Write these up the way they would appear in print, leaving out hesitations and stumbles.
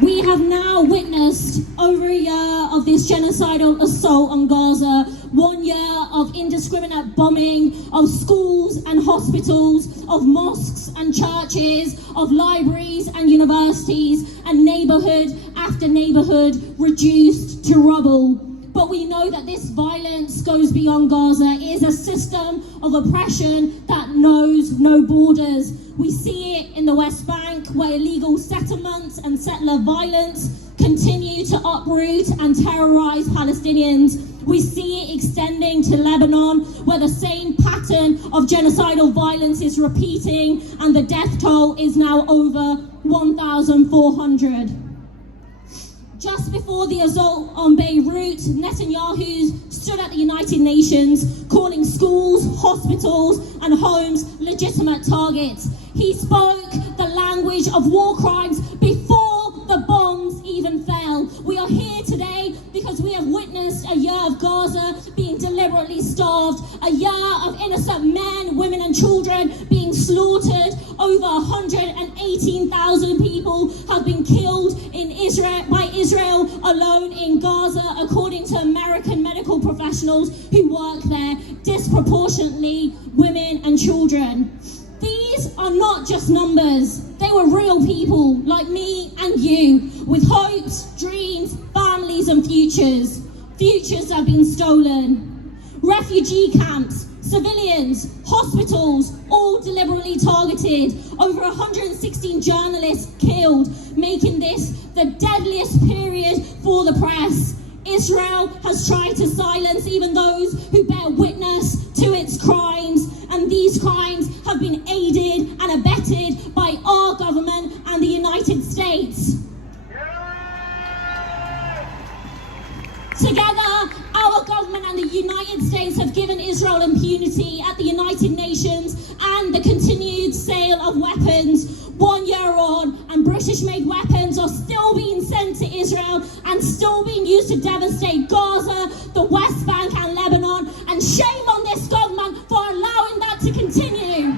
We have now witnessed over a year of this genocidal assault on Gaza, 1 year of indiscriminate bombing of schools and hospitals, of mosques and churches, of libraries and universities, and neighbourhood after neighbourhood reduced to rubble. But we know that this violence goes beyond Gaza. It is a system of oppression that knows no borders. We see it in the West Bank, where illegal settlements and settler violence continue to uproot and terrorise Palestinians. We see it extending to Lebanon, where the same pattern of genocidal violence is repeating, and the death toll is now over 1,400. Just before the assault on Beirut, Netanyahu stood at the United Nations calling schools, hospitals and homes legitimate targets. He spoke the language of war crimes before the bombs even fell. We are here today because we have witnessed a year of Gaza being deliberately starved, a year of innocent men, women and children being slaughtered. Over 118,000 people have been killed by Israel alone in Gaza, according to American medical professionals who work there, disproportionately women and children. These are not just numbers. They were real people like me and you, with hopes, dreams, families and futures. Futures have been stolen. Refugee camps, civilians, hospitals, all deliberately targeted. Over 116 journalists killed, making this the deadliest period for the press. Israel has tried to silence even those who bear witness to its crimes, and these crimes have been aided and abetted by our government and the United States. Together, our government and the United States have given Israel impunity at the United Nations and the continued sale of weapons. 1 year on, and British-made weapons are still being sent to Israel and still being used to devastate Gaza, the West Bank and Lebanon, and shame on this government for allowing that to continue.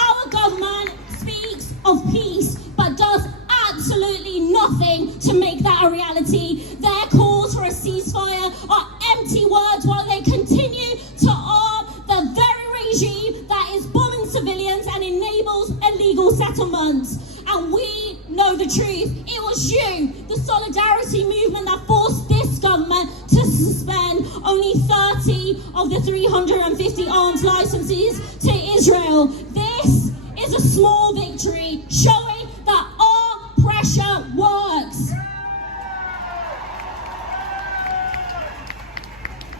Our government speaks of peace, but does absolutely nothing to make that a reality. Their calls for a ceasefire are empty words while they continue to arm the very regime that is bombing civilians and enables illegal settlements. And we know the truth. It was you, the solidarity movement, that forced this government to suspend only 30 of the 350 arms licenses to Israel. This is a small victory, showing that our pressure works.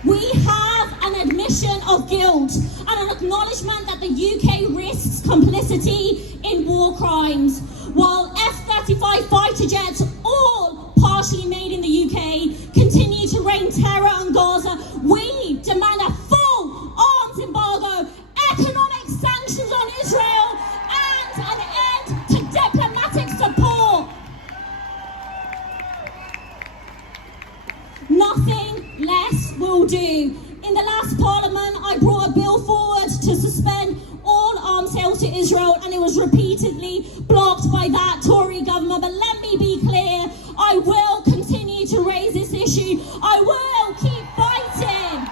We have an admission of guilt and an acknowledgement that the UK risks complicity in war crimes. While F-35 fighter jets, all partially made in the UK, continue to rain terror on Gaza, we demand a full arms embargo, economic sanctions on Israel, and an end to diplomatic support. Nothing less will do. In the last parliament, I brought a bill forward to suspend all arms sales to Israel, and it was repeatedly blocked by that Tory government. But let me be clear, I will continue to raise this issue. I will keep fighting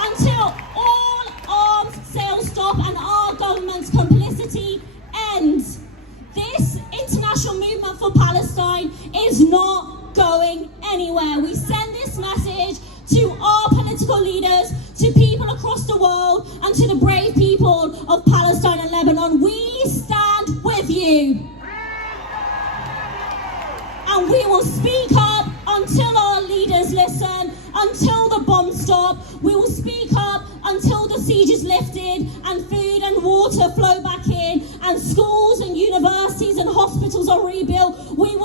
until all arms sales stop and our government's complicity ends. This international movement for Palestine is not going anywhere. We send this message to our political leaders, to people across the world, and to the brave people of Palestine and Lebanon. We stand with you. And we will speak up until our leaders listen, until the bombs stop. We will speak up until the siege is lifted and food and water flow back in and schools and universities and hospitals are rebuilt. We